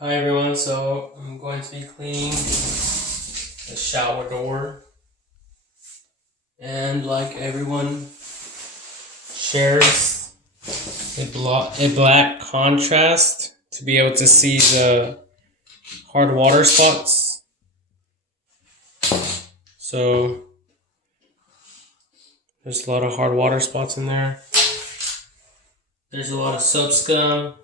Hi everyone, so I'm going to be cleaning the shower door, and like everyone shares a black contrast to be able to see the hard water spots. So there's a lot of hard water spots in there. There's a lot of soap scum,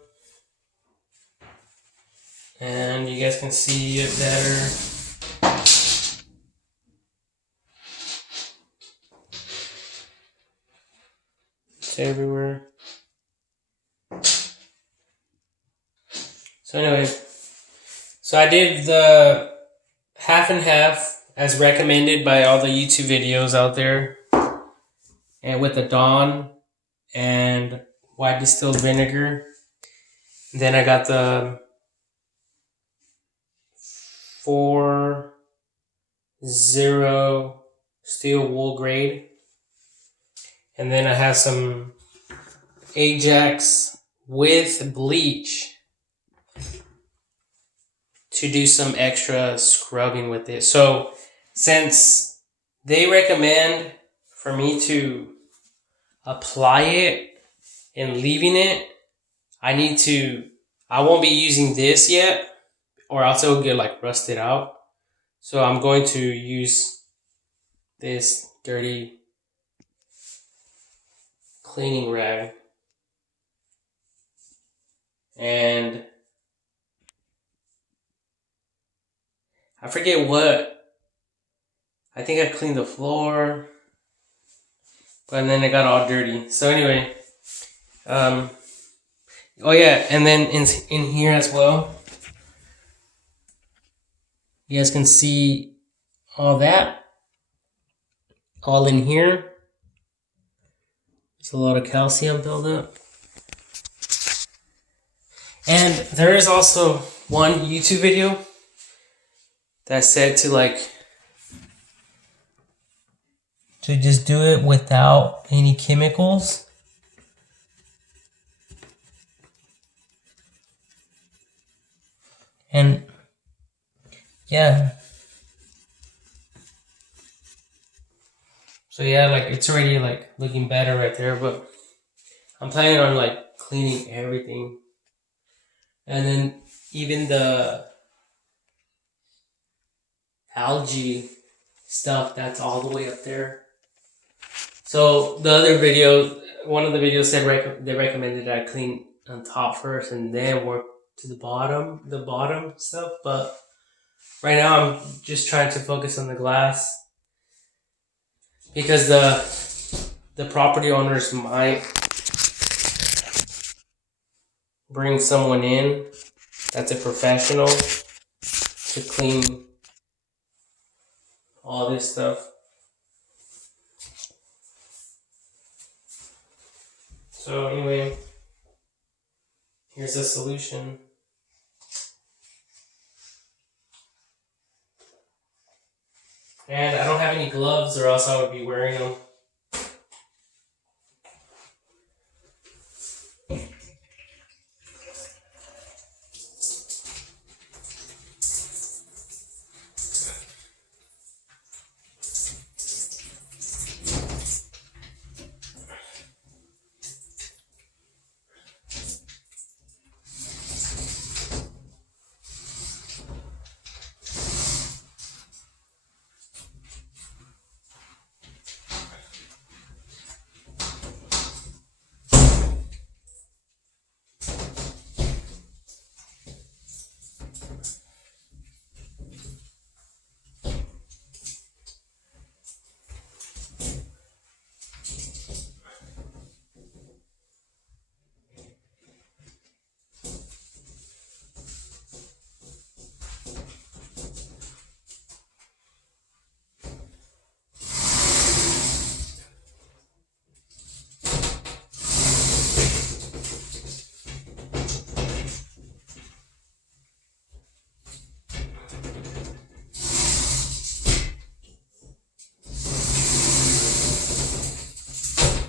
and you guys can see it better. It's everywhere. So anyway, so I did the half and half as recommended by all the YouTube videos out there, and with the Dawn and white distilled vinegar. Then I got the 4-0 steel wool grade, and then I have some Ajax with bleach to do some extra scrubbing with it. So since they recommend for me to apply it and leaving it, I won't be using this yet, or else it'll get like rusted out. So I'm going to use this dirty cleaning rag, and I forget what, I think I cleaned the floor, but then it got all dirty. So anyway, oh yeah, and then in here as well, you guys can see all that, all in here. There's a lot of calcium buildup. And there is also one YouTube video that said to just do it without any chemicals. And yeah. So yeah, it's already looking better right there, but I'm planning on cleaning everything. And then even the algae stuff, that's all the way up there. So the other video, one of the videos said they recommended I clean on top first and then work to the bottom stuff. But right now I'm just trying to focus on the glass, because the property owners might bring someone in that's a professional to clean all this stuff. So anyway, here's the solution. And I don't have any gloves, or else I would be wearing them.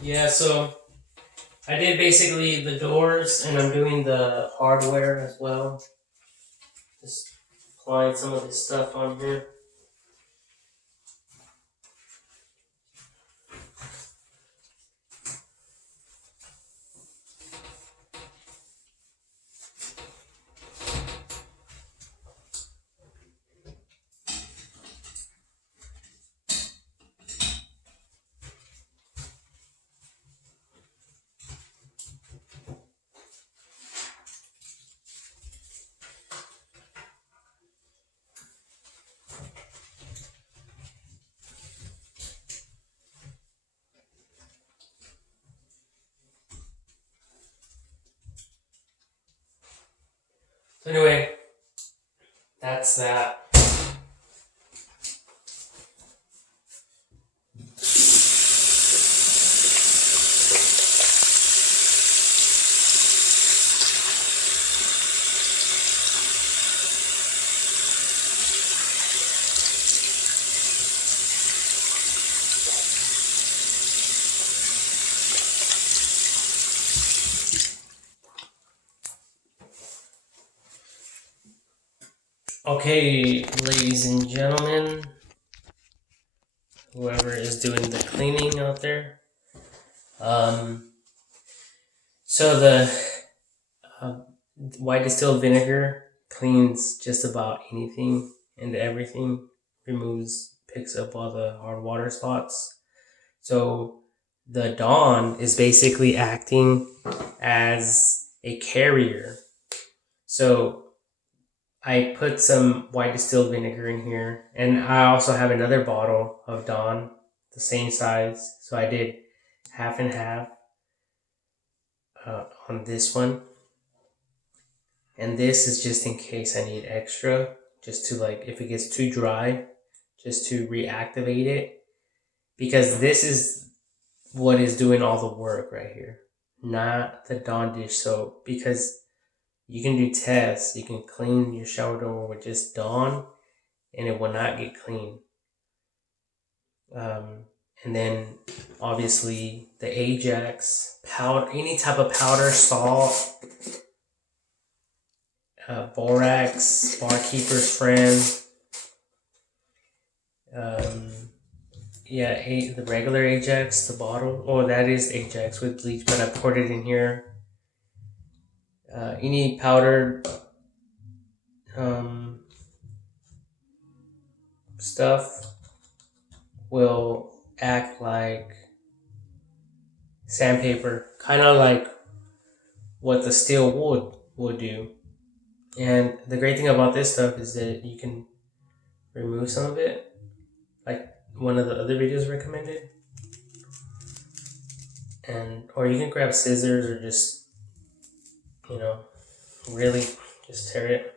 Yeah, so I did basically the doors, and I'm doing the hardware as well. Just applying some of this stuff on here. So anyway, that's that. Okay, ladies and gentlemen, whoever is doing the cleaning out there. So the white distilled vinegar cleans just about anything and everything, picks up all the hard water spots. So the Dawn is basically acting as a carrier. So I put some white distilled vinegar in here, and I also have another bottle of Dawn, the same size. So I did half and half on this one. And this is just in case I need extra, just to like, if it gets too dry, just to reactivate it. Because this is what is doing all the work right here, not the Dawn dish soap. Because you can do tests, you can clean your shower door with just Dawn, and it will not get clean. And then obviously the Ajax powder, any type of powder, salt, borax, barkeeper's friend, the regular Ajax, the bottle. Oh, that is Ajax with bleach, but I poured it in here. Any powdered stuff will act like sandpaper, kind of like what the steel wool would do. And the great thing about this stuff is that you can remove some of it, like one of the other videos recommended. Or you can grab scissors or just, really just tear it.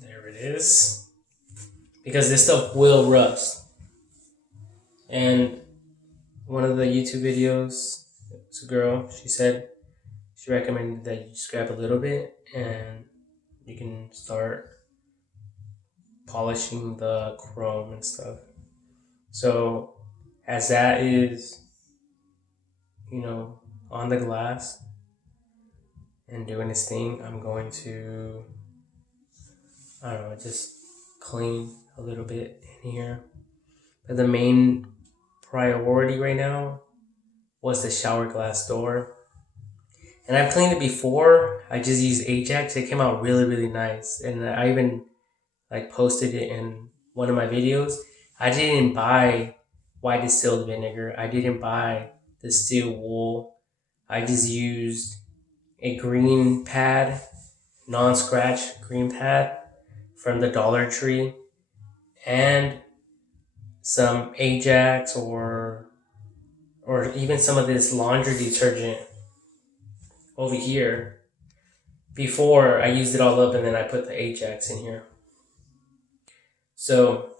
There it is. Because this stuff will rust. And one of the YouTube videos, it's a girl, she recommended that you just grab a little bit and you can start polishing the chrome and stuff. So as that is, on the glass and doing its thing, I'm going to, just clean a little bit in here. But the main priority right now was the shower glass door. And I've cleaned it before. I just used Ajax. It came out really, really nice. And I even posted it in one of my videos. I didn't buy white distilled vinegar. I didn't buy the steel wool. I just used a green pad, non-scratch green pad from the Dollar Tree, and some Ajax or even some of this laundry detergent over here. Before I used it all up and then I put the Ajax in here. So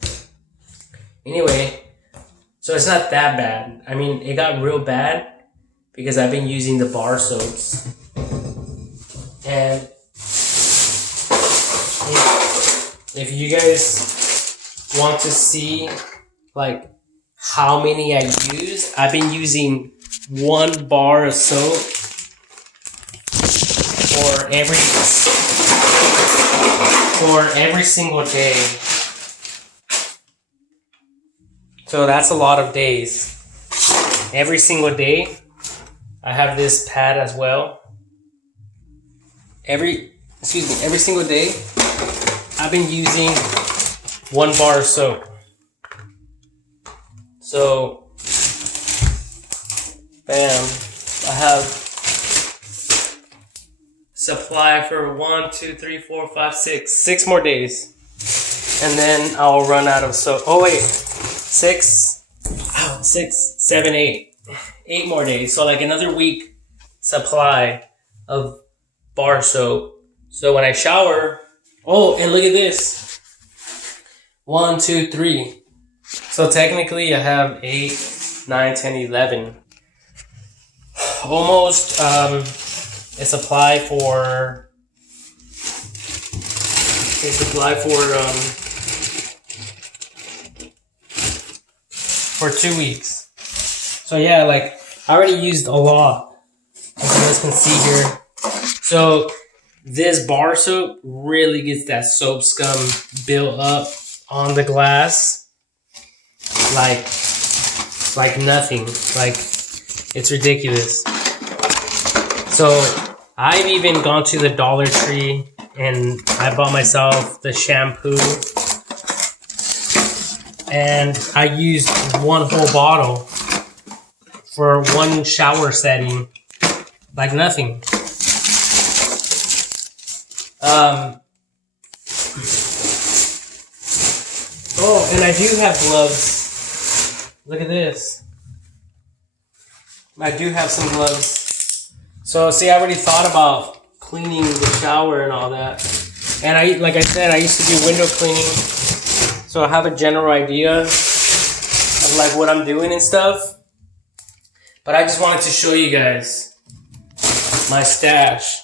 anyway, so it's not that bad. I mean, it got real bad because I've been using the bar soaps. And if you guys want to see how many I use, I've been using 1 bar of soap for every single day. So that's a lot of days. Every single day, I have this pad as well. Every single day, I've been using 1 bar of soap. So, bam, I have supply for 1, 2, 3, 4, 5, 6 more days. And then I'll run out of soap. Oh wait, 6, 7, 8. 8 more days. So like another week supply of bar soap. So when I shower, oh, and look at this. 1, 2, 3. So technically I have 8, 9, 10, 11. Almost a supply for 2 weeks. So yeah, like I already used a lot, as you guys can see here. So this bar soap really gets that soap scum built up on the glass like nothing. Like, it's ridiculous. So I've even gone to the Dollar Tree and I bought myself the shampoo, and I used 1 whole bottle for 1 shower setting, like nothing. Oh, and I do have gloves. Look at this. I do have some gloves. So, see, I already thought about cleaning the shower and all that. And like I said, I used to do window cleaning. So I have a general idea of like what I'm doing and stuff. But I just wanted to show you guys my stash.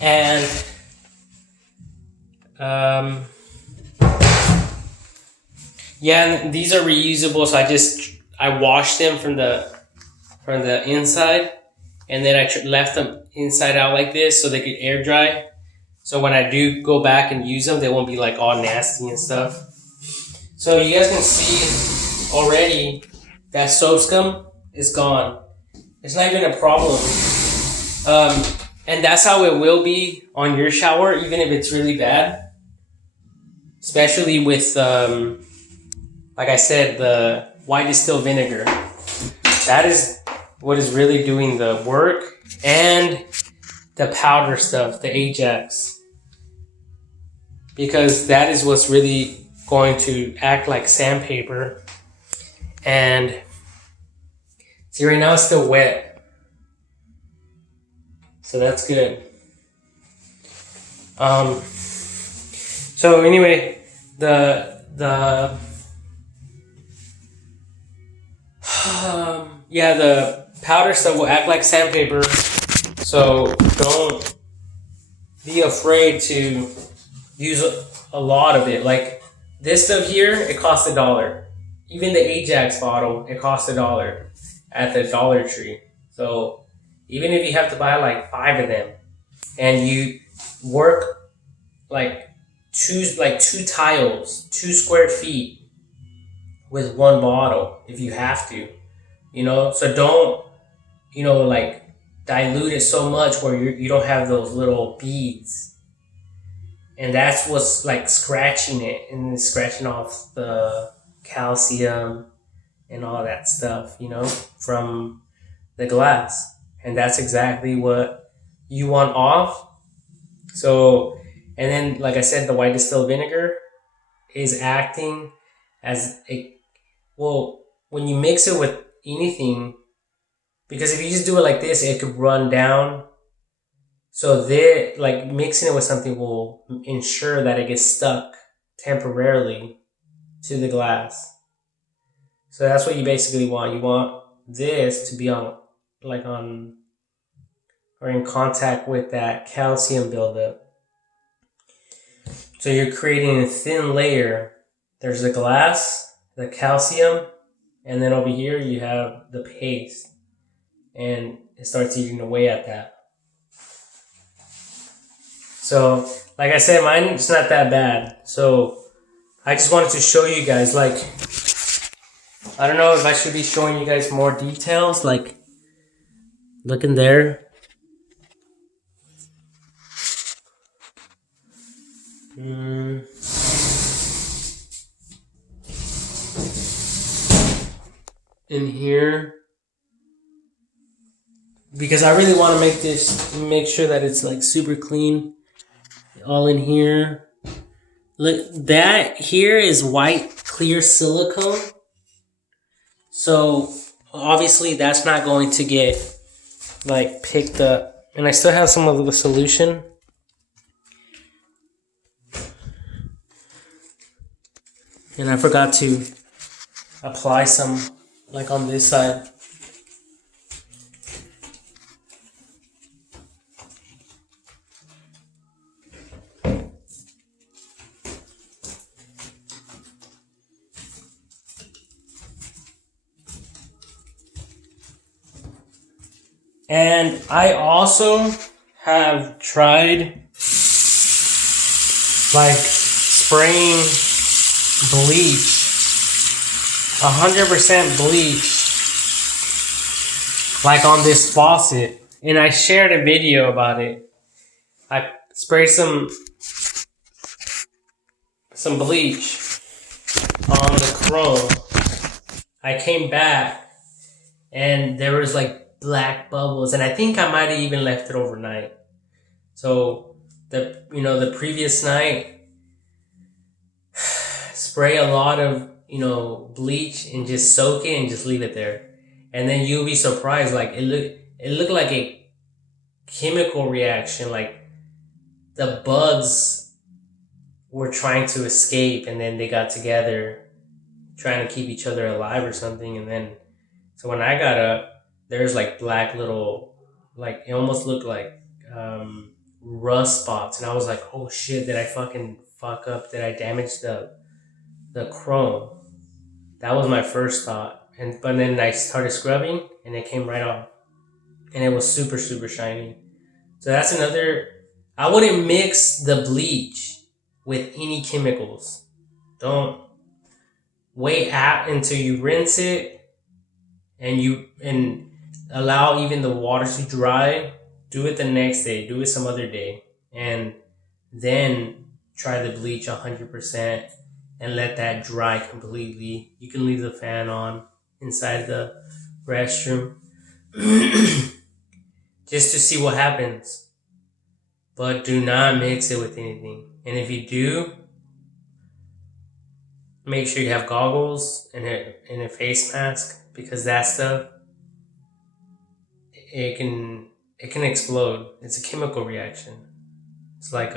And yeah, these are reusable, so I washed them from the inside, and then I left them inside out like this so they could air dry. So when I do go back and use them, they won't be like all nasty and stuff. So you guys can see already that soap scum is gone. It's not even a problem. And that's how it will be on your shower, even if it's really bad. Especially with, like I said, the white distilled vinegar. That is what is really doing the work. And the powder stuff, the Ajax. Because that is what's really going to act like sandpaper. And see, right now it's still wet. So that's good. So anyway, the powder stuff will act like sandpaper. So don't be afraid to use a lot of it. Like this stuff here, it costs $1. Even the Ajax bottle, it costs $1 at the Dollar Tree. So even if you have to buy like 5 of them, and you work like two tiles, 2 square feet with 1 bottle, if you have to, so don't, like dilute it so much where you don't have those little beads. And that's what's like scratching it, and scratching off the calcium and all that stuff, from the glass. And that's exactly what you want off. So, and then, like I said, the white distilled vinegar is acting as when you mix it with anything, because if you just do it like this, it could run down. So like mixing it with something will ensure that it gets stuck temporarily to the glass. So that's what you basically want. You want this to be in contact with that calcium buildup. So you're creating a thin layer. There's the glass, the calcium, and then over here you have the paste. And it starts eating away at that. So, like I said, mine's not that bad. So, I just wanted to show you guys, like, I don't know if I should be showing you guys more details, like, look in there. In here. Because I really want to make sure that it's like super clean. All in here. Look, that here is white clear silicone. So obviously that's not going to get like picked up. And I still have some of the solution. And I forgot to apply some like on this side. And I also have tried like spraying bleach, 100% bleach, like on this faucet. And I shared a video about it. I sprayed some bleach on the chrome. I came back and there was like black bubbles, and I think I might have even left it overnight. So the previous night, spray a lot of bleach and just soak it and just leave it there, and then you'll be surprised. Like it looked like a chemical reaction, like the bugs were trying to escape, and then they got together trying to keep each other alive or something. And then so when I got up, there's like black little, like it almost looked like rust spots, and I was like, oh shit, did I fucking fuck up? Did I damage the chrome? That was my first thought. But then I started scrubbing and it came right off, and it was super super shiny. So that's another. I wouldn't mix the bleach with any chemicals. Don't wait out until you rinse it and allow even the water to dry. Do it the next day. Do it some other day. And then try the bleach 100% and let that dry completely. You can leave the fan on inside the restroom just to see what happens. But do not mix it with anything. And if you do, make sure you have goggles and a face mask, because that stuff, it can explode. It's a chemical reaction. It's like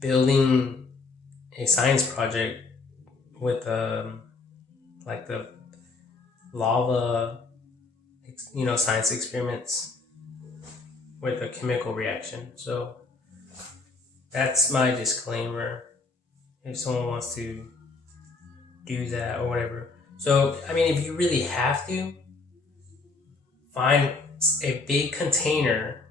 building a science project with like the lava, science experiments with a chemical reaction. So that's my disclaimer. If someone wants to do that or whatever. So I mean, if you really have to, find a big container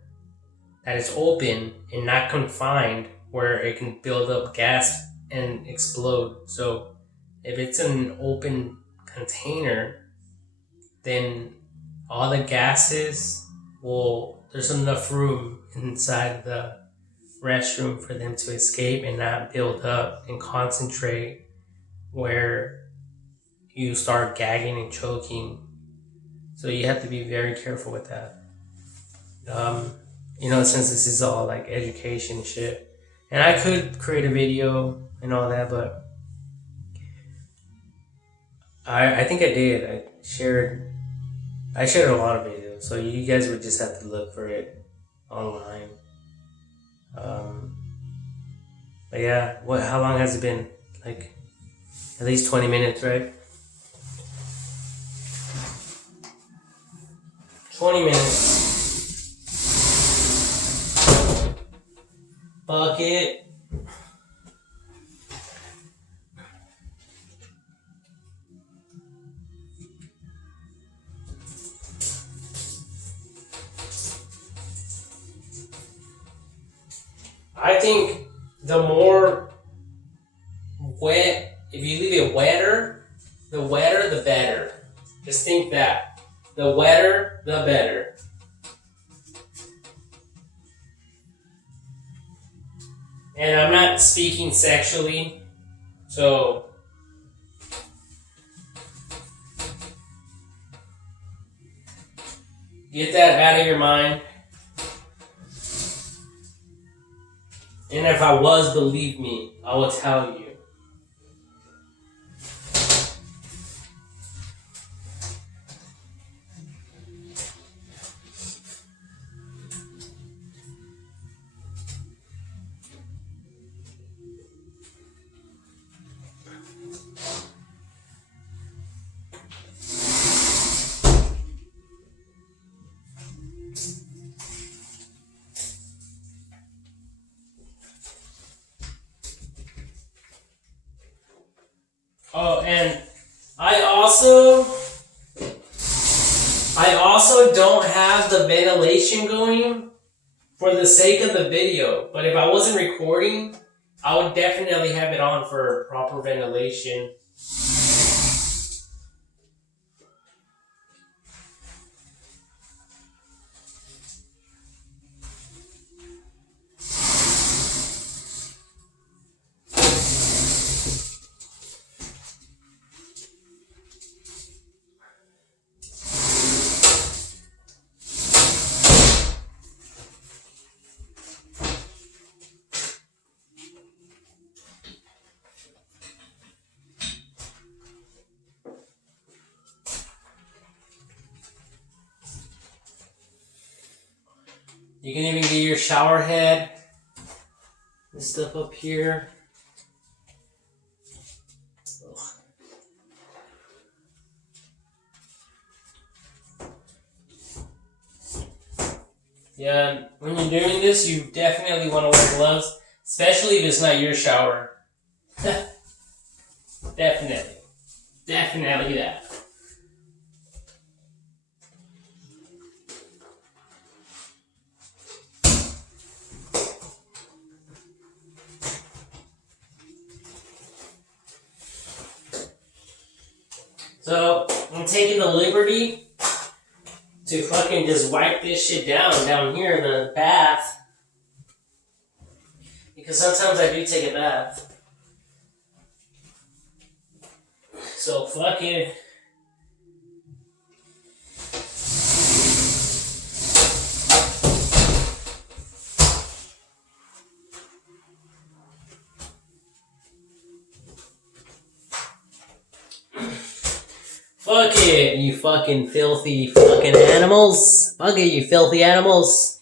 that is open and not confined, where it can build up gas and explode. So if it's an open container, then all the gases there's enough room inside the restroom for them to escape and not build up and concentrate, where you start gagging and choking. So you have to be very careful with that. Since this is all like education shit. And I could create a video and all that, but I think I did. I shared a lot of videos, so you guys would just have to look for it online. But yeah, how long has it been? Like at least 20 minutes, right? 20 minutes. Bucket. I think the more wet, if you leave it wetter, the better. Just think that. The wetter, the better. And I'm not speaking sexually, so get that out of your mind. And if I was, believe me, I will tell you. Oh, and I also don't have the ventilation going for the sake of the video. But if I wasn't recording, I would definitely have it on for proper ventilation. You can even get your shower head and stuff up here. Yeah, when you're doing this, you definitely want to wear gloves, especially if it's not your shower. Definitely. Definitely that. So, I'm taking the liberty to fucking just wipe this shit down here in the bath. Because sometimes I do take a bath. So, fuck it. Fuck it, you fucking filthy fucking animals. Fuck it, you filthy animals.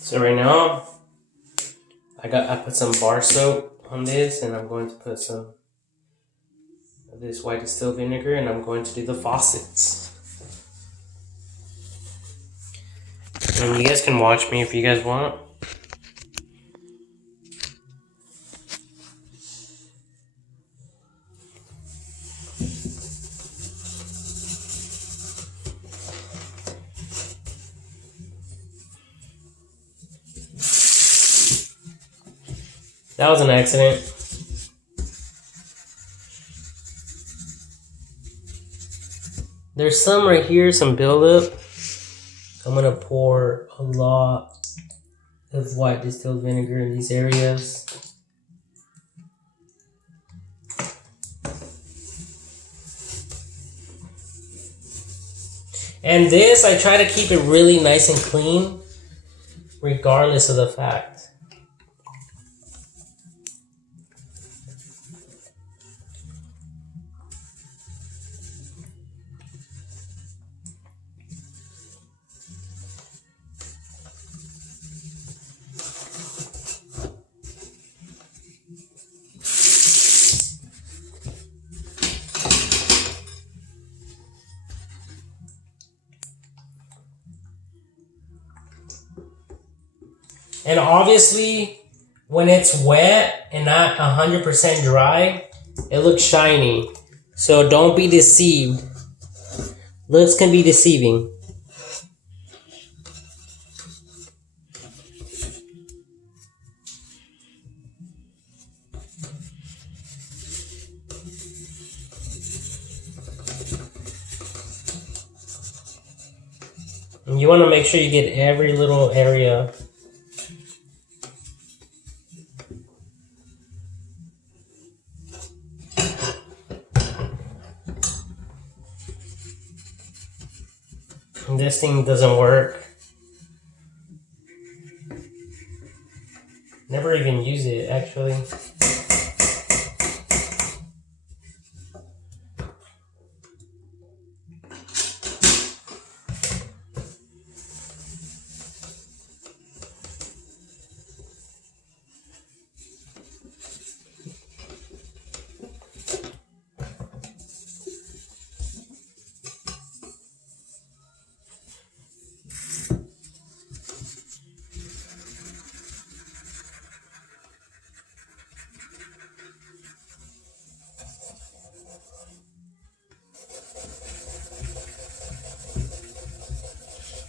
So right now, I put some bar soap on this, and I'm going to put some of this white distilled vinegar, and I'm going to do the faucets. And you guys can watch me if you guys want. That was an accident. There's some right here, some buildup. I'm gonna pour a lot of white distilled vinegar in these areas. And this, I try to keep it really nice and clean, regardless of the fact. And obviously, when it's wet and not 100% dry, it looks shiny. So don't be deceived. Looks can be deceiving. And you want to make sure you get every little area. And this thing doesn't work. Never even use it, actually.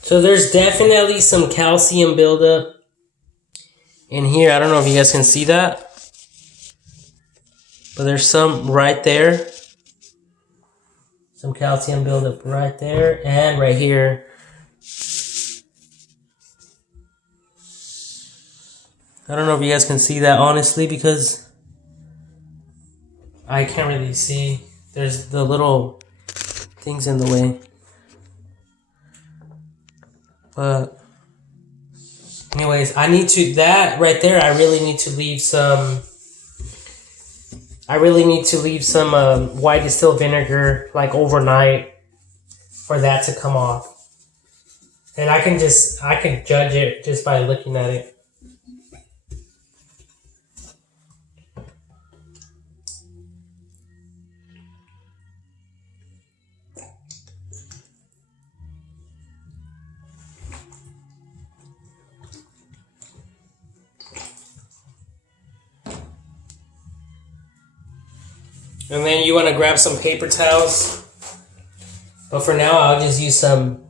So there's definitely some calcium buildup in here. I don't know if you guys can see that, but there's some right there. Some calcium buildup right there and right here. I don't know if you guys can see that honestly because I can't really see. There's the little things in the way. But anyways, I need to, that right there, I really need to leave some white distilled vinegar like overnight for that to come off. And I can judge it just by looking at it. And then you want to grab some paper towels. But for now, I'll just use some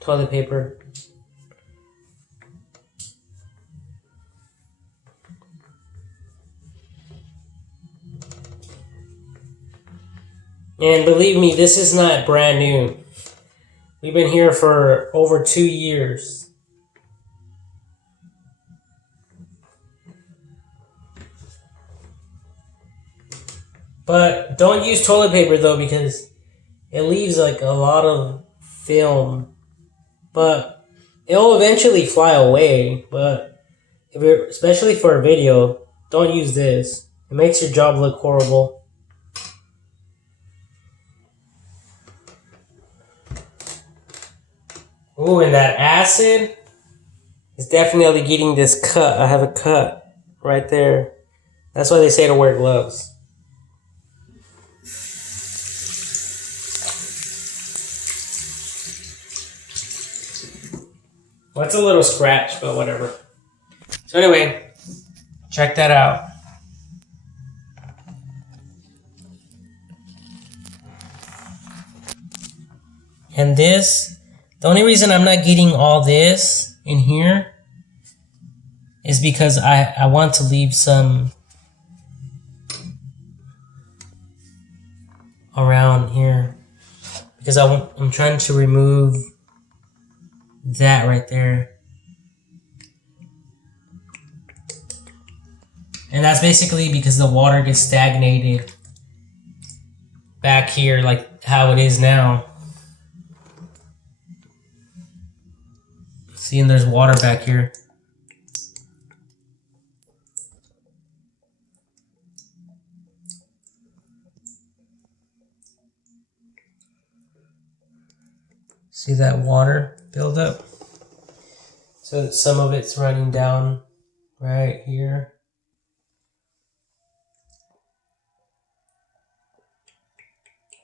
toilet paper. And believe me, this is not brand new. We've been here for over 2 years. But don't use toilet paper though because it leaves like a lot of film. But it'll eventually fly away. But if you're, especially for a video, don't use this. It makes your job look horrible. Ooh, and that acid is definitely getting this cut. I have a cut right there. That's why they say to wear gloves. Well, it's a little scratch, but whatever. So anyway, check that out. And this, the only reason I'm not getting all this in here is because I want to leave some around here. Because I'm trying to remove that right there. And that's basically because the water gets stagnated back here like how it is now. See, and there's water back here. See that water build up? So some of it's running down right here.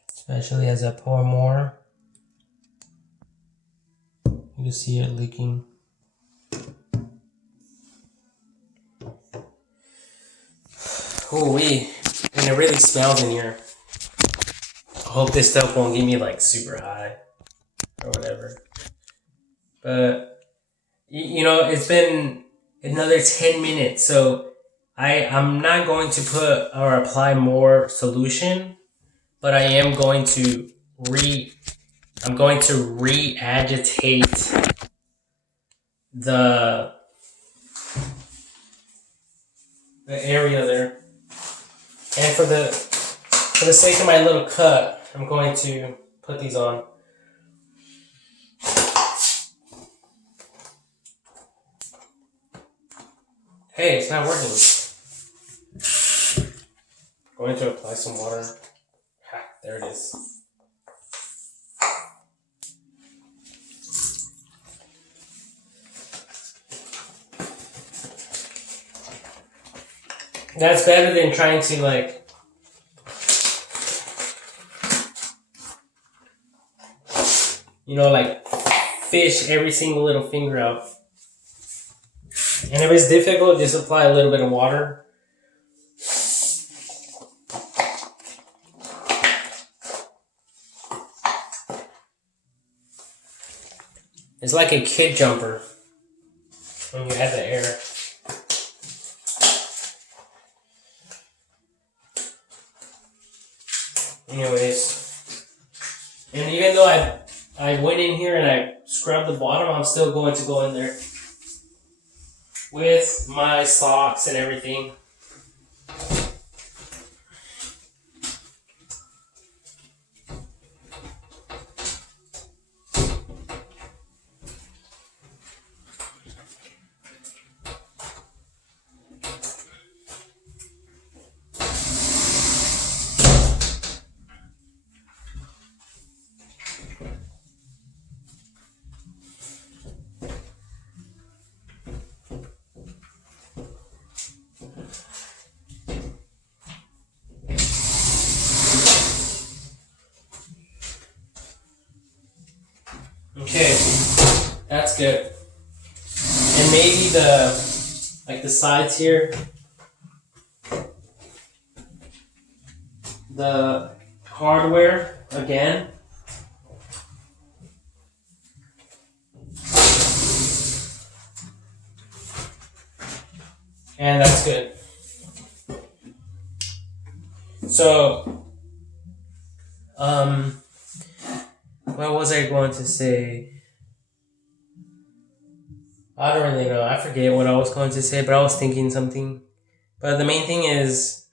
Especially as I pour more. You can see it leaking. Ooh-wee. And it really smells in here. I hope this stuff won't get me like super high or whatever. But you know, it's been another 10 minutes, so I'm not going to put or apply more solution, but I am going to re-agitate the area there. And for the sake of my little cut, I'm going to put these on. Hey, it's not working. Going to apply some water. Ha, there it is. That's better than trying to like like fish every single little finger out. And if it's difficult, just apply a little bit of water. It's like a kid jumper when you add the air. Anyways, and even though I went in here and I scrubbed the bottom, I'm still going to go in there with my socks and everything. Okay, that's good. And maybe the sides here, the hardware again. And that's good. So, what was I going to say? I don't really know. I forget what I was going to say, but I was thinking something. But the main thing is,